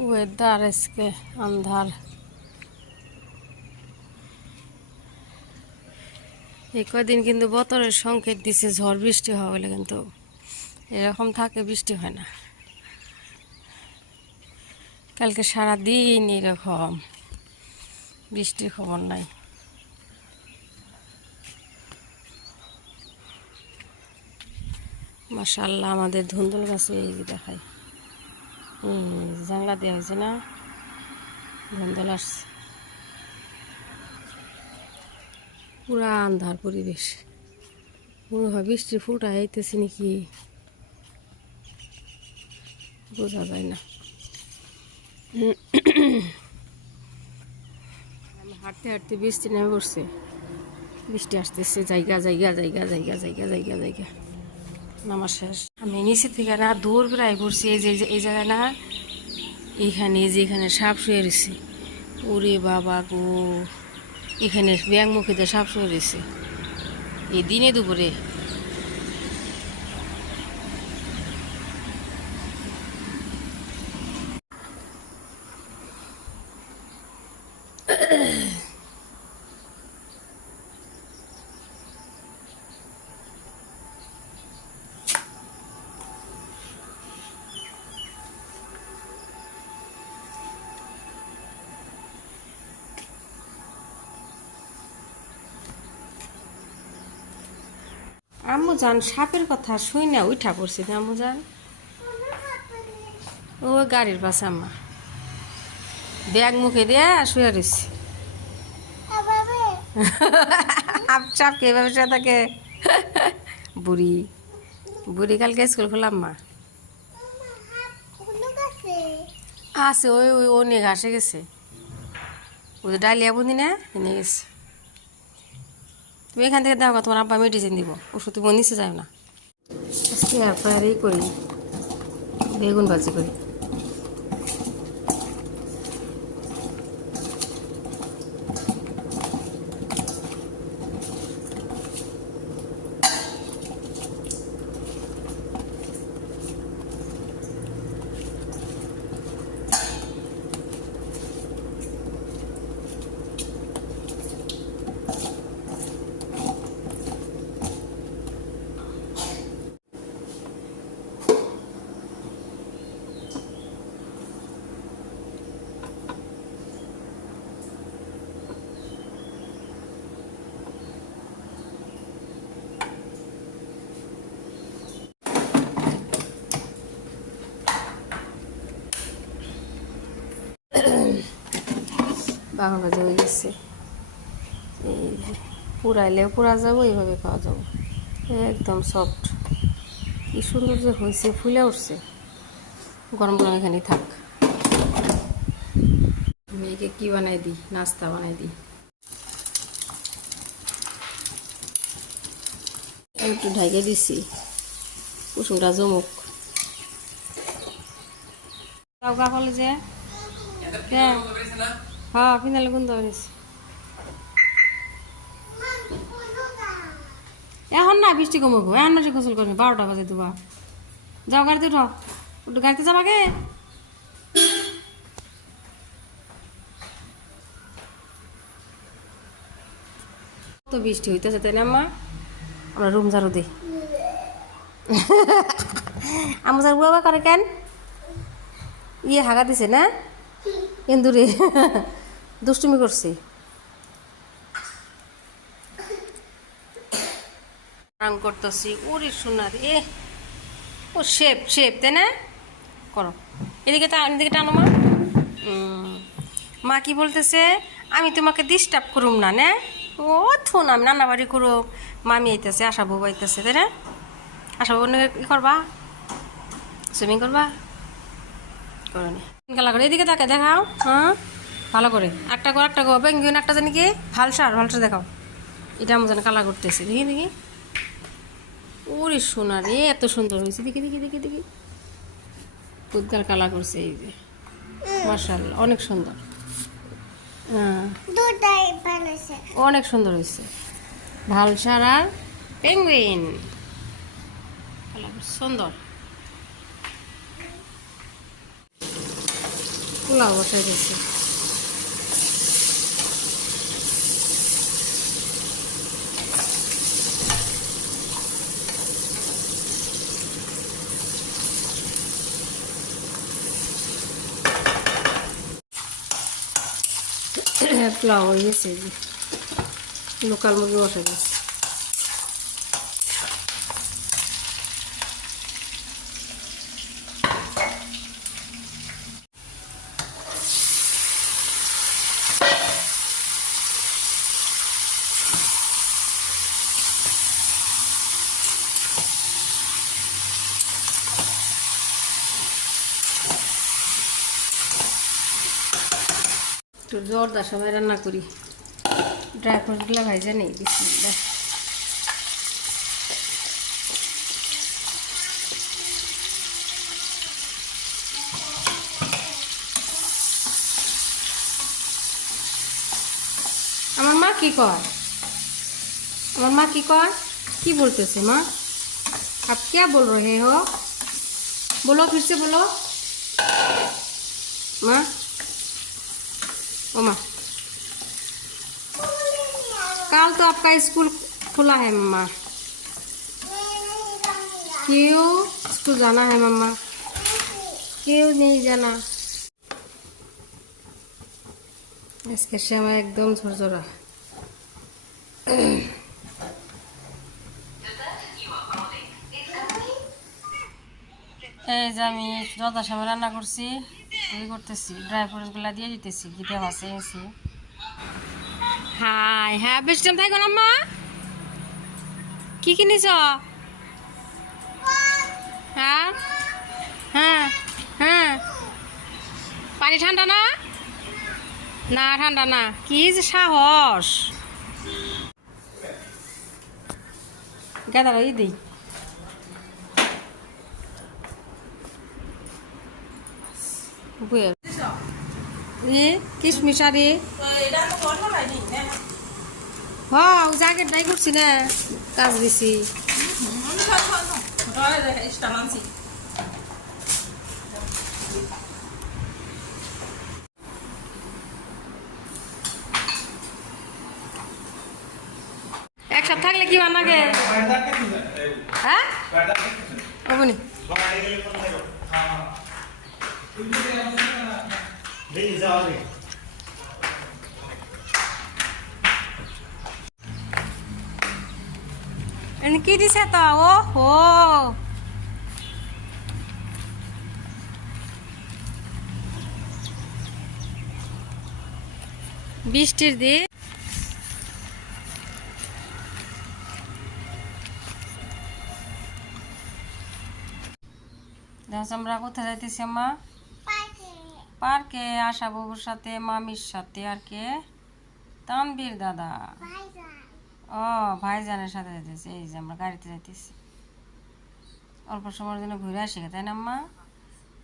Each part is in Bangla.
ওয়েদার আজকে আন্ধার। এই কদিন কিন্তু বতরের সংকেত দিছে ঝড় বৃষ্টি হবে বলে, কিন্তু এরকম থাকে, বৃষ্টি হয় না। কালকে সারাদিন এরকম বৃষ্টির খবর নাই। মাশাআল্লাহ, আমাদের ধুন্দুল গাছে এই যে দেখাই, জানলা দেওয়া হয়েছে না, ধুন্দুল আসছে। পুরা আন্ধার পরিবেশ, মনে হয় বৃষ্টির ফুটা আইতেছে নাকি, বোঝা যায় না। আমি হাঁটতে হাঁটতে বৃষ্টি নেমে পড়ছে, বৃষ্টি আসতেছে, জায়গা জায়গা জায়গা জায়গা জায়গা জায়গা জায়গা নামা শেষ। আমি নিচে থেকে না দৌড় প্রায় পড়ছি, এই জায়গায় না, এইখানে যেখানে সাপ শুয়ে রয়েছে, ওরে বাবা গো, এখানে ব্যাং মুখে সাপ শুয়ে রয়েছে এই দিনে দুপুরে। আম্মু জান সাপের কথা শুই না উঠা পড়ছি না আম্মু জান, ও গাড়ির পাশে আম্মা ব্যাগ মুখে দিয়ে শুয়ে রয়েছি। সাপ কে এভাবে শুয়ে থাকে? বুড়ি বুড়ি কালকে স্কুল খোলাম মা আছে, ওই ওই ও নিয়ে ঘাসে গেছে, ওই ডালিয়া বুঝি না নিয়ে গেছে। তুমি এখান থেকে দেখো, তোমার আব্বা মেডিসিন দিব, ওষুধ তুমি নিচে যাও না। আজকে এরপরেই করি, বেগুন ভাজি করি। বাঘা ভাজা হয়ে গেছে, এই পুরাইলেও পুরা যাবো, এইভাবে খাওয়া যাবো, একদম সফট। কি সুন্দর যে হয়েছে, ফুলে উঠছে। গরম গরম এখানেই থাক। মেয়েকে কি বানাই দিই, নাস্তা বানাই দিই। একটু ঢাকে দিছি, কুসুমটা জমুক। কাউকা হলে যে হ্যাঁ ফিনালে গুণ ধরেছি। এখন না বৃষ্টি কমবো, এখন না সে গোসল করবে, 12টা বাজে দুবা। যাও গাড়িতে উঠো, একটু গাড়িতে যাবো আগে। তো বৃষ্টি হইতেছে তাই না মা, আমরা রুম ঝাড়ু দিই। আমার বাবা করে কেন ইয়ে হাগা দিছে না, ইন্দুরে দুষ্টুমি করছে। রাং করতেছি, ওরে সোনার এ, ও শেপ শেপ তাই না, করো এদিকে এদিকে টানো মা। মা কি বলতেছে, আমি তোমাকে ডিস্টার্ব করুম না, না ও থুন, আমি নানা বাড়ি করো, মামি আইতেছে, আশা বউ আইতেছে তাই না, আশা বউ কি করবা, সুইমিং করবা, করো নি খেলা করে। এদিকে তাকে দেখাও, হ্যাঁ ভালো করে, একটা গো বেঙ্গুন, একটা জানি কি ভালসার দেখাও, এটা আমার জানি কালা করতেছে, দেখি দেখি। ওরে সোনা রে, এত সুন্দর হয়েছে, দেখি দেখি দেখি দেখি, উদ্গার কালা করছে, এই যে মাশাআল্লাহ অনেক সুন্দর। হ্যাঁ অনেক সুন্দর হয়েছে, ভালসার আর পেঙ্গুইন কালার সুন্দর। পোলাও বসাই দিয়েছি। পোলাও হয়ে গেছে, লোকাল মুরগি বসাই দিয়েছি। একটু জোরদার সময় রান্না করি, ড্রাই ফ্রুটগুলো ভাইজা নেই বিসমিল্লাহ। আমার মা কি কয়, আমার মা কি কয়, কি বলতেছে মা? आप क्या बोल रहे हो? बोलो फिर से बोलो माँ। ओ माँ, कल तो आपका स्कूल खुला है मम्मा। क्यों स्कूल जाना है मम्मा? क्यों नहीं जाना? इसके समय एकदम झरझरा। এই যে আমি যথার সময় রান্না করছি, ওই করতেছি, ড্রাই ফ্রুটসগুলো দিয়ে দিতেছি, গিতে মাছে এনেছি। হাই হ্যাঁ, বেশি টাইম থাকো না মা। কি কিনেছ? হ্যাঁ হ্যাঁ হ্যাঁ, পানি ঠান্ডা না? না ঠান্ডা না। কি যে সাহস, গাদা ওই দিই। কিশমিশ আরে হ্যাঁ, জ্যাকেট নাই করছি না, কাজ দিছি। একসাথে থাকলে কি ভাল লাগে? হ্যাঁ অবনি কি দিছে তো? ও হো, বৃষ্টির দিন আমরা কোথায় যাইতেছি আম্মা? পার্কে। আশা বাবুর সাথে, মামির সাথে, আর কে? তানবীর দাদা। ও ভাইজানের সাথে যাইতেছি। এই যে আমরা গাড়িতে যাইতেছি, অল্প সময়ের জন্য ঘুরে আসি, তাই না আম্মা?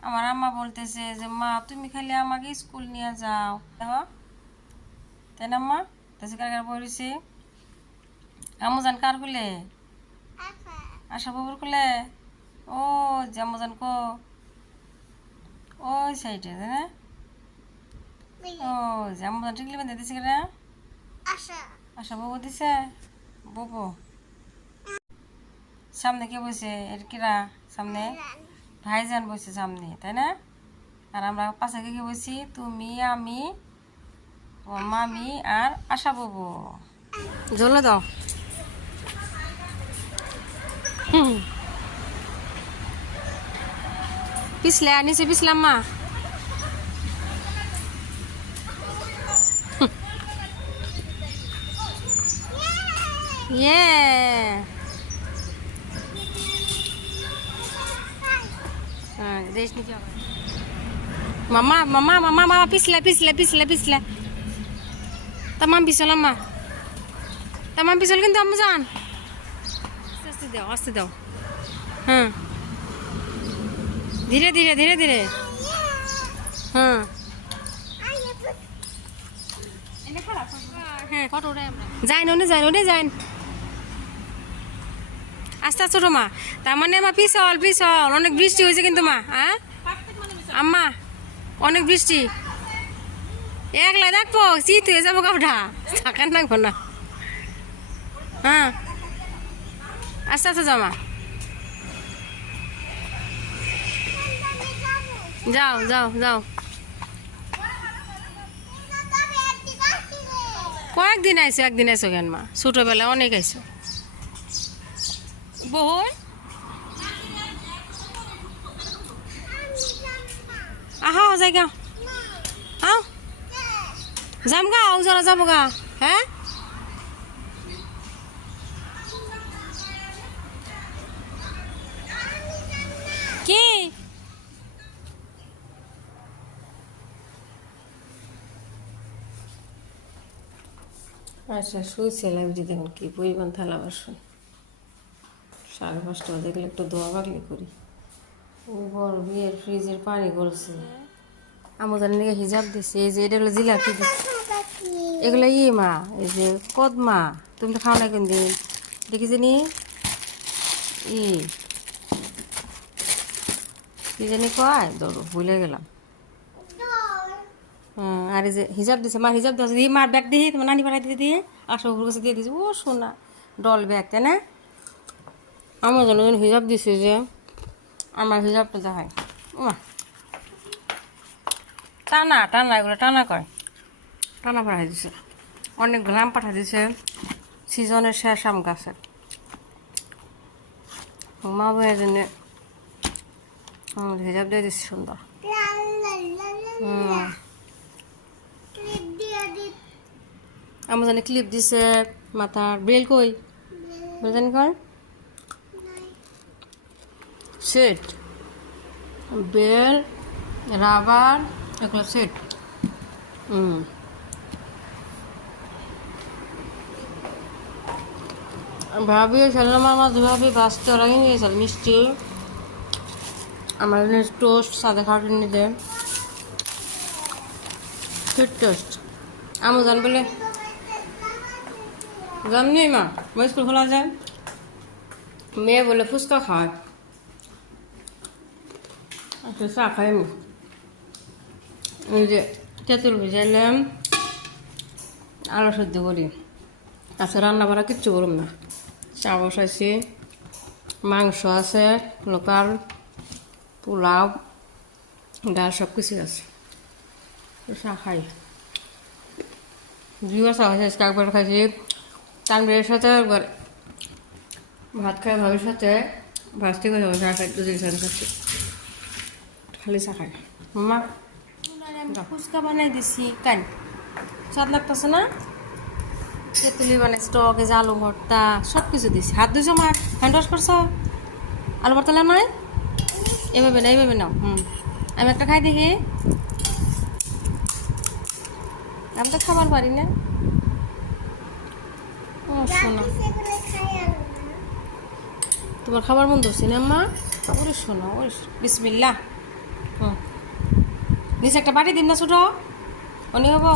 আমার আম্মা বলতেছে যে মা তুমি খালি আমাকে স্কুল নিয়ে যাও, তাই না আম্মা? তাই কার কার পড়েছি? আমুজান কার কুলে? আশা বাবুর কুলে। ও জামুজান কো ওই সাইডে, তাই না? ও জামুজান টিকলি বেঁধে দিছে কেনা? আশা বাবু দিছে। বাবু সামনে কে বসে? এর কিরা সামনে? ভাইজান বসে সামনে, তাই না? আর আমরা পাশে কে বসি? তুমি, আমি, ও মামি আর আশা বাবু। জ্বলে দাও। পিছলে নিচে পিছলাম মা। মামা মামা মামা মামা পিছলে পিছলে পিছলে পিছলে তামাম পিছল আম্মা, তামাম পিছল কিন্তু আম্মা যান। আস্তে দাও, আস্তে দাও। হ্যাঁ ধীরে ধীরে ধীরে ধীরে। হ্যাঁ হ্যাঁ যাই নে যাই নে যাই আস্তে আস্তে ছোটো মা। তার মানে আমার পিছল পিছল, অনেক বৃষ্টি হয়েছে কিন্তু মা। হ্যাঁ আম্মা অনেক বৃষ্টি একলা দেখবো শীত হয়ে যাবো কাপড়া থাকার লাগবো না হ্যাঁ আস্তে আস্তে জামা যাও যাও যাও কয়েকদিন আইসো একদিন আইসো কেন মা ছোটবেলা অনেক আইসো বহু আহা যাই গা হ্যাঁ যাম গা ওজরা যাবো গা হ্যাঁ কি আচ্ছা শুয়েছিলাম যেদিন কি পরিমাণ থালা বাসন 5:30 দেখলে একটু দোয়া বাগলি করি বড় বিয়ের ফ্রিজের পানি গলছে আমাদের নাকি হিজাব দিছে এই যে এটা হলো জিলাপি দিচ্ছে এগুলো মা এই যে কদমা তুমি তো খাও না কোন দিন দেখি জানি কি জানি কয় ধরো ভুলে গেলাম আর এই যে হিজাব দিছে মার হিজাব দিয়েছে দিয়ে মার ব্যাগ দিয়ে তোমার নানি পাড়াই দিয়ে দিয়ে আসো ওর কাছে দিয়ে দিয়েছে ও সোনা ডল ব্যাগ তাই না আমার জন্য হিজাব দিছে যে আমার হিজাবটা দেখায় টানা টানা এগুলো টানা কয় টানা পাঠাই দিছে অনেক গ্রাম পাঠা দিছে সিজনের শেষ আম গাছের মা বইয়ের জন্য হিজাব দিয়ে দিচ্ছে সুন্দর আমার জানি ক্লিপ দিছে মাথার বেল কই বেল জানি কয় সেট বেল রাবার এগুলো সেট ভাবি সালামার মাঝে ভাবি বাস চড়াই গিয়েছিল মিষ্টি আমার টোস্ট সাদা খাওয়াটা নিয়ে দেয় সুইট টোস্ট আমও জান বলে জাননি মা স্কুল খোলা যায় মেয়ে বলে ফুচকা খাওয়ায় আচ্ছা চা খাই আমি ওই যে তেঁতুল ভিজাইলাম আলু সেদ্ধ করি আচ্ছা রান্না বাড়া কিচ্ছু করুম না চা বসাইছি মাংস আছে লোকাল পোলাও ডাল সব কিছু আছে চা খাই জিও চা হয়েছে একবার খাইছি তানবিরের সাথে একবার ভাত খাই ভাবির সাথে ভাজতে করে চা খাই দুদিন সাথে খাচ্ছি খালি চা খাই মামা ফুচকা বানাই দিছি কান স্বাদ লাগতেছে না তেঁতুলি বানাইছি টক এই যে আলু ভর্তা সব কিছু দিছি হাত ধুইছো আমার হ্যান্ড ওয়াশ করছো আলু ভর্তা নয় এইভাবে না এইভাবে নাও আমি একটা খাই দেখি আমি তো খাবার পারি না ও শোনো তোমার খাবার মন ধরছি না আম্মা ওরে শোনো ওরে বিসমিল্লাহ নিচে একটা বাটি দিন না ছোট অনেক হবো